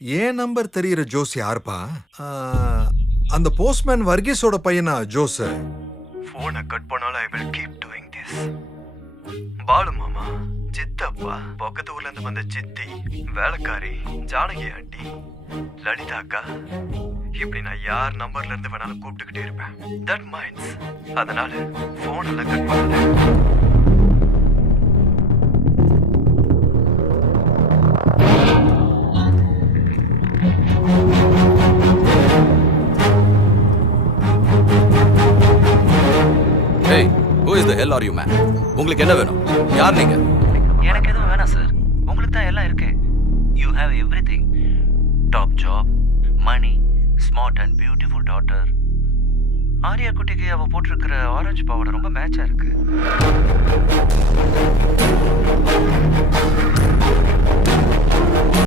ஏன் நம்பர் தெரியுற ஜோஸ் யாருப்பா? அந்த போஸ்ட்மேன் வர்கீஸோட பையனா ஜோஸ்? போனை கட் பண்ணாலும் I will keep doing this. Balu மாமா, சித்தப்பா, பக்கத்து ஊர்ல இருந்து வந்த சித்தி, வேலைக்காரி, ஜானகி ஆண்டி, லலிதா அக்கா, இப்படி நான் யார் நம்பர்ல இருந்து வேணாலும் கூப்பிட்டுக்கிட்டே இருப்பேன். That minds. அதனால போன் எல்லாம் கட் பண்ணல. Hey, who is the hell are you, man? உங்களுக்கு என்ன வேணும்? யார் நீங்க? எனக்கு எதுவும் வேணாம் சார். உங்களுக்கு தான் எல்லாம் இருக்கு. You have everything. Top job, money, smart and beautiful daughter. Arya குட்டிக்கு அவ போட்டிருக்கிற ஆரஞ்சு பவுடர் ரொம்ப மேட்சா இருக்கு.